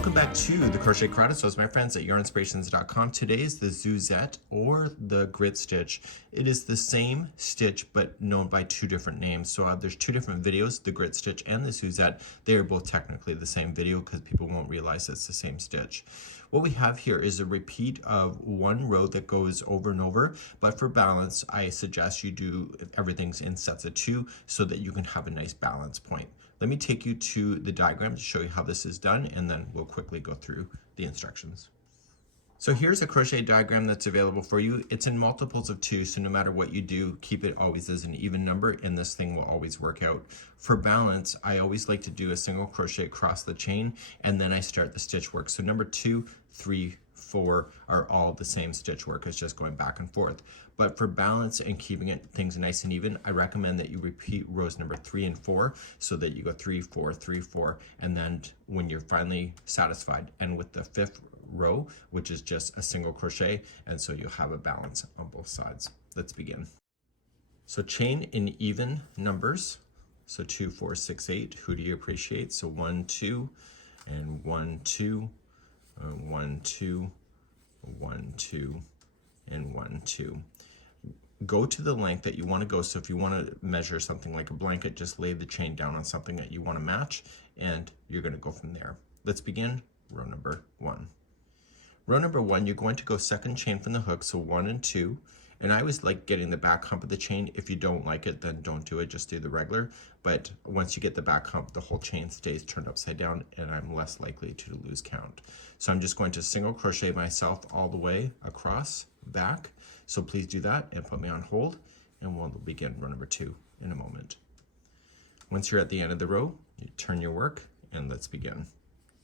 Welcome back to the Crochet Karate. So, my friends at yarnspirations.com. Today is the Suzette or the grit stitch. It is the same stitch but known by two different names. So there's two different videos, the grit stitch and the Suzette. They are both technically the same video because people won't realize it's the same stitch. What we have here is a repeat of one row that goes over and over, but for balance I suggest you do everything's in sets of two so that you can have a nice balance point. Let me take you to the diagram to show you how this is done, and then we'll quickly go through the instructions. So here's a crochet diagram that's available for you. It's in multiples of two, so no matter what you do, keep it always as an even number, and this thing will always work out. For balance, I always like to do a single crochet across the chain, and then I start the stitch work. So number 2, 3, 4 are all the same stitch work. It's just going back and forth. But for balance and keeping things nice and even, I recommend that you repeat rows number 3 and 4 so that you go 3, 4, 3, 4, and then when you're finally satisfied, and with the 5th row, which is just a single crochet, and so you'll have a balance on both sides. Let's begin. So chain in even numbers. So 2, 4, 6, 8. Who do you appreciate? So 1, 2, and 1, 2, 1, 2, 1, 2, and 1, 2. Go to the length that you want to go. So if you want to measure something like a blanket, just lay the chain down on something that you want to match, and you're going to go from there. Let's begin row number 1. Row number 1, you're going to go second chain from the hook, so 1 and 2. And I always like getting the back hump of the chain. If you don't like it, then don't do it, just do the regular. But once you get the back hump, the whole chain stays turned upside down, and I'm less likely to lose count. So I'm just going to single crochet myself all the way across, back. So please do that and put me on hold, and we'll begin row number 2 in a moment. Once you're at the end of the row, you turn your work, and let's begin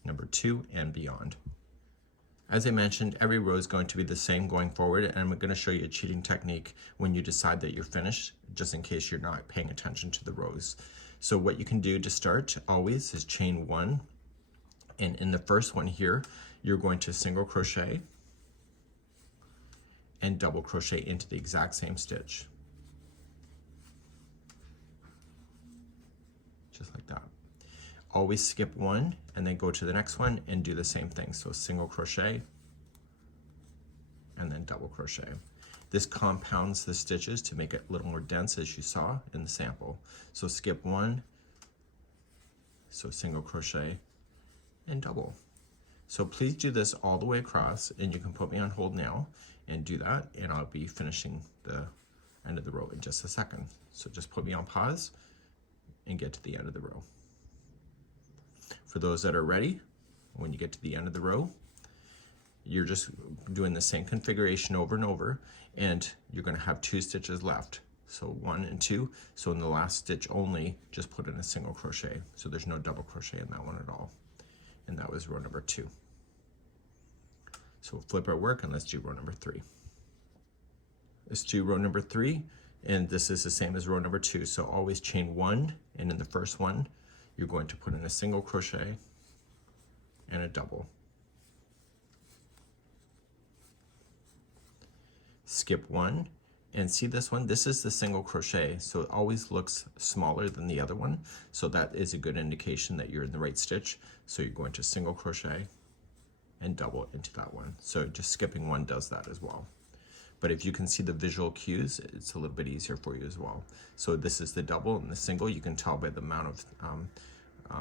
number 2 and beyond. As I mentioned, every row is going to be the same going forward, and I'm going to show you a cheating technique when you decide that you're finished, just in case you're not paying attention to the rows. So what you can do to start always is chain 1, and in the first one here, you're going to single crochet and double crochet into the exact same stitch. Just like that. Always skip one and then go to the next one and do the same thing. So single crochet and then double crochet. This compounds the stitches to make it a little more dense, as you saw in the sample. So skip one, so single crochet and double. So please do this all the way across, and you can put me on hold now and do that, and I'll be finishing the end of the row in just a second. So just put me on pause and get to the end of the row. For those that are ready, when you get to the end of the row, you're just doing the same configuration over and over, and you're going to have 2 stitches left. So 1 and 2. So in the last stitch only, just put in a single crochet. So there's no double crochet in that one at all. And that was row number 2. So we'll flip our work and let's do row number 3. Let's do row number 3, and this is the same as row number 2. So always chain 1, and in the first one, you're going to put in a single crochet and a double. Skip 1, and see this one? This is the single crochet, so it always looks smaller than the other one. So that is a good indication that you're in the right stitch. So you're going to single crochet and double into that one. So just skipping one does that as well. But if you can see the visual cues, it's a little bit easier for you as well. So this is the double and the single. You can tell by the amount of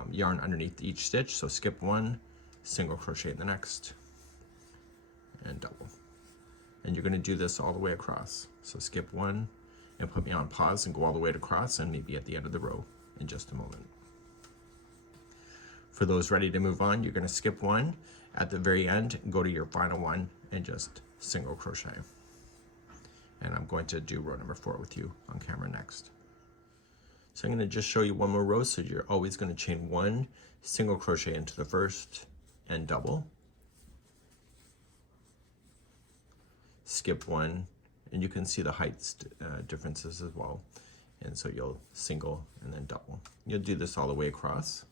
yarn underneath each stitch. So skip one, single crochet in the next, and double. And you're going to do this all the way across. So skip one and put me on pause and go all the way across, and maybe at the end of the row in just a moment. For those ready to move on, you're going to skip one at the very end, go to your final one, and just single crochet. And I'm going to do row number 4 with you on camera next. So I'm going to just show you one more row. So you're always going to chain 1, single crochet into the first, and double. Skip 1, and you can see the height differences as well. And so you'll single and then double. You'll do this all the way across.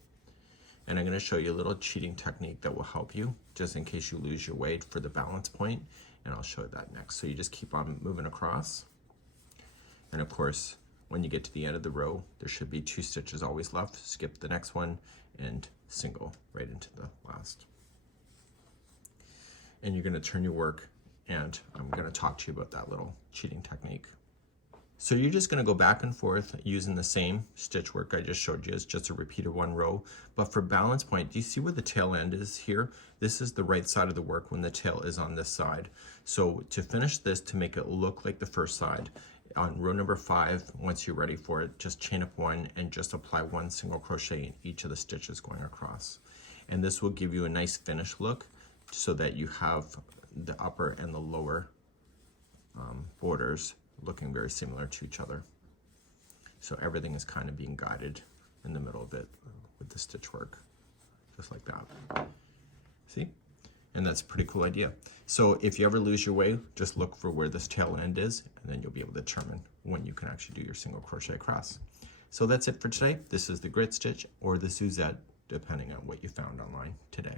And I'm going to show you a little cheating technique that will help you, just in case you lose your way for the balance point, and I'll show you that next. So you just keep on moving across, and of course, when you get to the end of the row, there should be 2 stitches always left. Skip the next one and single right into the last. and you're going to turn your work, and I'm going to talk to you about that little cheating technique. So you're just going to go back and forth using the same stitch work I just showed you. It's just a repeat of one row. But for balance point, do you see where the tail end is here? This is the right side of the work when the tail is on this side. So to finish this, to make it look like the first side, on row number 5, once you're ready for it, just chain up 1 and just apply 1 single crochet in each of the stitches going across. And this will give you a nice finished look so that you have the upper and the lower borders looking very similar to each other. So everything is kind of being guided in the middle of it with the stitch work, just like that. See? And that's a pretty cool idea. So if you ever lose your way, just look for where this tail end is, and then you'll be able to determine when you can actually do your single crochet across. So that's it for today. This is the grit stitch or the Suzette, depending on what you found online today.